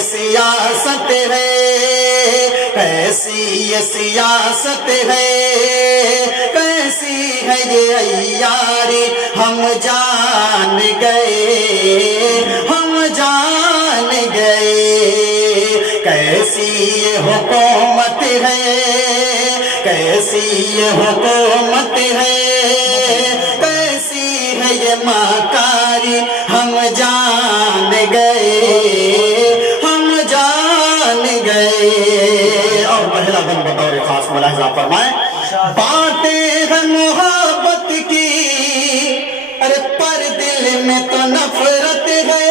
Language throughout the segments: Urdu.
یہ سیاست ہے، کیسی یہ سیاست ہے، کیسی ہے یہ عیاری، ہم جان گئے، ہم جان گئے، کیسی یہ حکومت ہے، کیسی یہ حکومت ہے، کیسی ہے یہ مکاری، ہم جان گئے، ہم جان گئے۔ اور پہلا دن بطور خاص ملاحظہ فرمائیں، باتیں ہیں محبت کی، ارے پر دل میں تو نفرت ہے،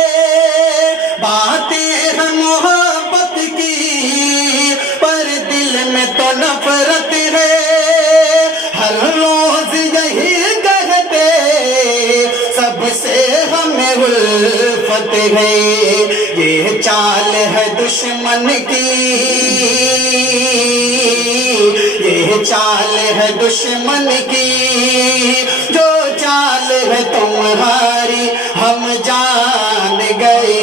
باتیں ہیں محبت کی، پر دل میں تو نفرت ہے، ہر روز یہی کہتے سب سے ہمیں الفت ہے، یہ چال ہے دشمن کی، یہ چال ہے دشمن کی، جو چال ہے تمہاری ہم جان گئے،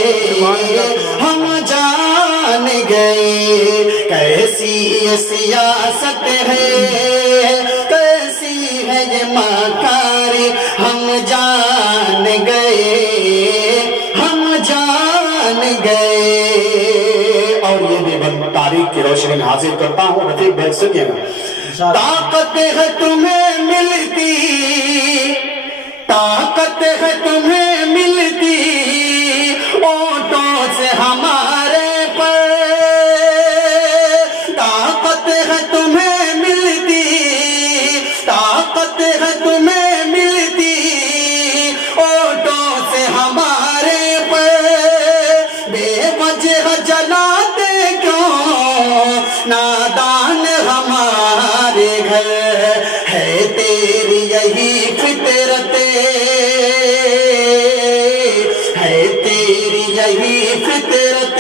ہم جان گئے، کیسی یہ سیاست ہے، کیسی ہے یہ مکاری، ہم جان گئے، ہم جان گئے۔ اور یہ بھی میں تاریخ کی روشنی میں حاضر کرتا ہوں، رفیق بھائی سنیے گا، طاقت ہے تمہیں ملتی، طاقت ہے تمہیں ملتی، اونٹوں سے ہمارے پر، طاقت ہے تمہیں ملتی، طاقت ہے تمہیں ملتی، اونٹوں سے ہمارے پر، بے وجہ جلاتے کیوں نادان ہمارے گھر، ہے تیری یہی فطرت، ہے تیری یہی فطرت،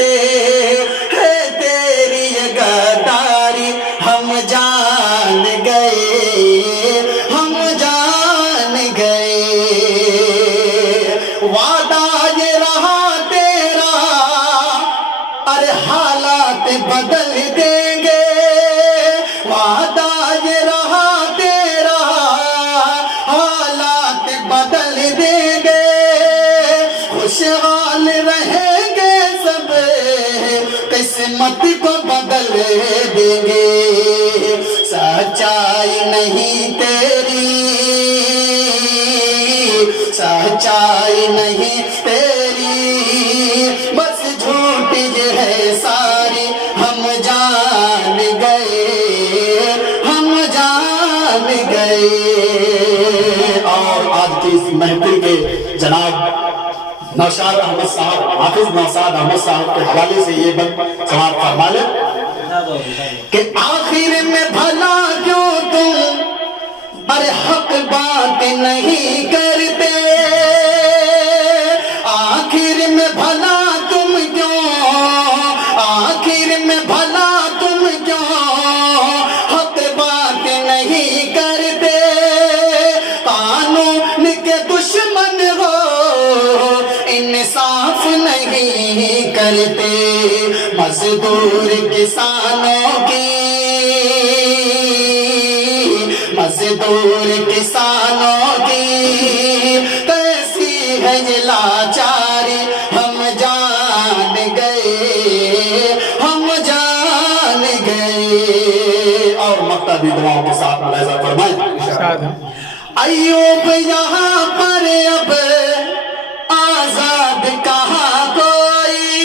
ہے تیری یہ غداری، ہم جان گئے، ہم جان گئے، وعدہ یہ رہا تیرا، ارے حالات بدل دیں گے، وعدہ یہ رہا تیرا، حالات بدل دیں گے، خوشحال رہیں گے سب، قسمت کو بدل دیں گے، سچائی نہیں تیری، سچائی نہیں تیری، بس جھوٹ یہ ہے ساری، ہم جان گئے، ہم جان گئے۔ اور آج کی اس محفل کے جناب نوشاد احمد صاحب، حافظ نوشاد احمد صاحب کے حوالے سے یہ بات سماعت فرما لیں کہ آخر میں بھلا کیوں تم ارے حق بات نہیں کرتے، آخر میں بھلا تم کیوں، آخر میں بھلا تم کیوں حق بات نہیں کرتے، قانون کے دشمن ہو، انصاف نہیں کرتے، مزدور کسانوں کی، مزدور کسانوں کی، کیسی ہے یہ لاچاری، ہم جان گئے، ہم جان گئے۔ اور مکتبی دعاؤں کے ساتھ ملاحظہ فرمائیں، ایوب یہاں پر اب آزاد کہاں کوئی،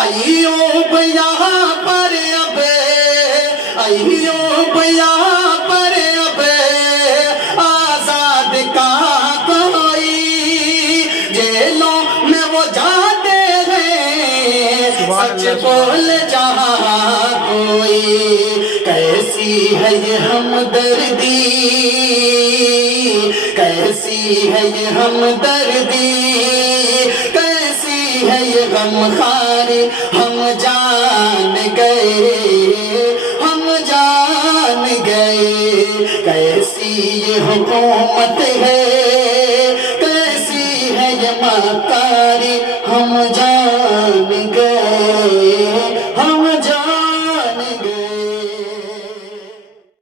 ایوب یہاں پر اب، ایوب یہاں پر اب آزاد کہاں کوئی، جیلوں میں وہ جاتے ہیں سچ بول جہاں کوئی، کیسی ہے یہ ہمدردی، کیسی ہے یہ ہمدردی، کیسی ہے یہ غمخواری، ہم جان گئے، ہم جان گئے، کیسی یہ حکومت ہے، کیسی ہے یہ مکاری ہم جان گئے